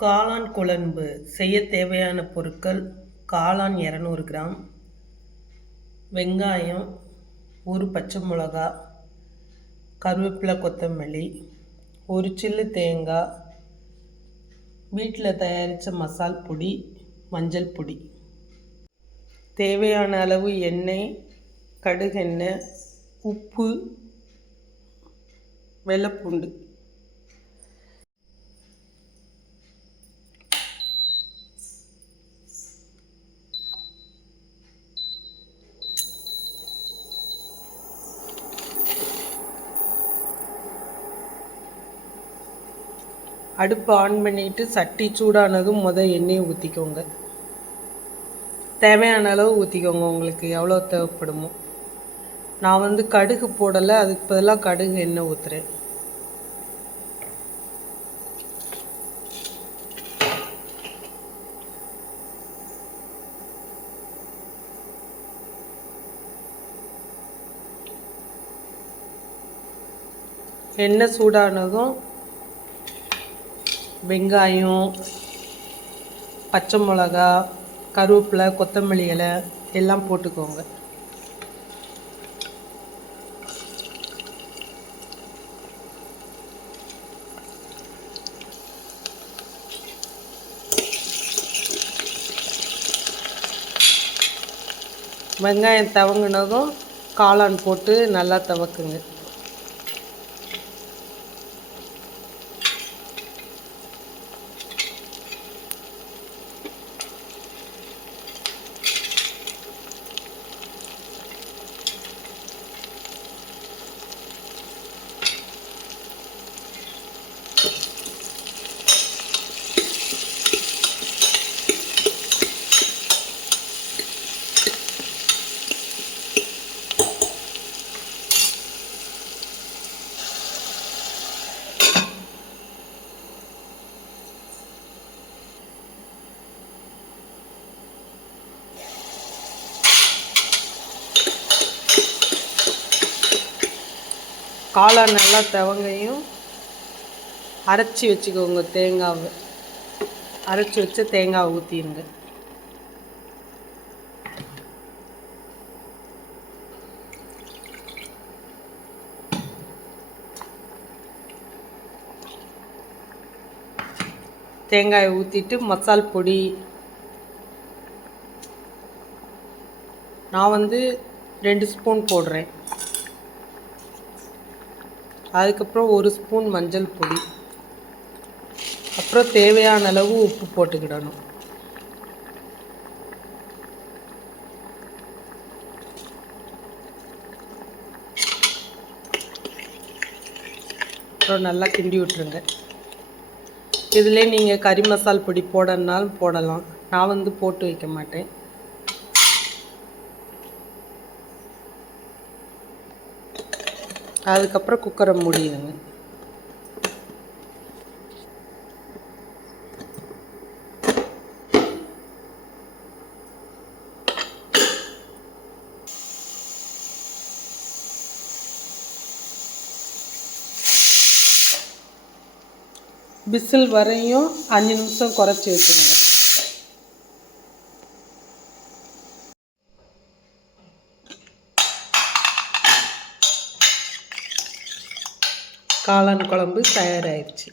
காளான் குழம்பு செய்ய தேவையான பொருட்கள் காளான் இரநூறு கிராம். வெங்காயம் ஒரு பச்சை மிளகா கருவேப்பிலை கொத்தமல்லி ஒரு சில்லு தேங்காய் வீட்டில் தயாரித்த மசால் பொடி மஞ்சள் பொடி. தேவையான அளவு எண்ணெய் கடுகெண்ணெய் உப்பு வெள்ளைப்பூண்டு. அடுப்பு ஆன் பண்ணிவிட்டு சட்டி சூடானதும் முதல் எண்ணெயை ஊற்றிக்கோங்க தேவையான அளவு ஊற்றிக்கோங்க உங்களுக்கு எவ்வளோ தேவைப்படுமோ. நான் வந்து கடுகு போடலை அதுக்கு பதிலாக கடுகு எண்ணெய் ஊற்றுறேன் எண்ணெய் சூடானதும் வெங்காயம் பச்சை மிளகா கருவேப்பிலை கொத்தமல்லி இலை எல்லாம் போட்டுக்கோங்க. வெங்காயம் தவங்கினதும் காளான் போட்டு நல்லா தவக்குங்க. காளான் நல்லா தவங்கையும் அரைச்சி வச்சுக்கோங்க தேங்காவை. அரைச்சி வச்ச தேங்காவை ஊற்றிடுங்க தேங்காயை ஊற்றிட்டு மசால் பொடி. நான் வந்து ரெண்டு ஸ்பூன் போடுறேன். அதுக்கப்புறம் ஒரு ஸ்பூன் மஞ்சள் பொடி. அப்புறம் தேவையான அளவு உப்பு போட்டுக்கிடணும். அப்புறம் நல்லா கிண்டி விட்டுருங்க. இதிலே நீங்கள் கறி மசால் பொடி போடணுன்னாலும் போடலாம். நான் வந்து போட்டு வைக்க மாட்டேன். அதுக்கப்புறம் குக்கரை முடியுங்க விசில் வரையும் அஞ்சு நிமிஷம் குறைச்சி வச்சுருங்க. காளான் குழம்பு தயாராகிடுச்சு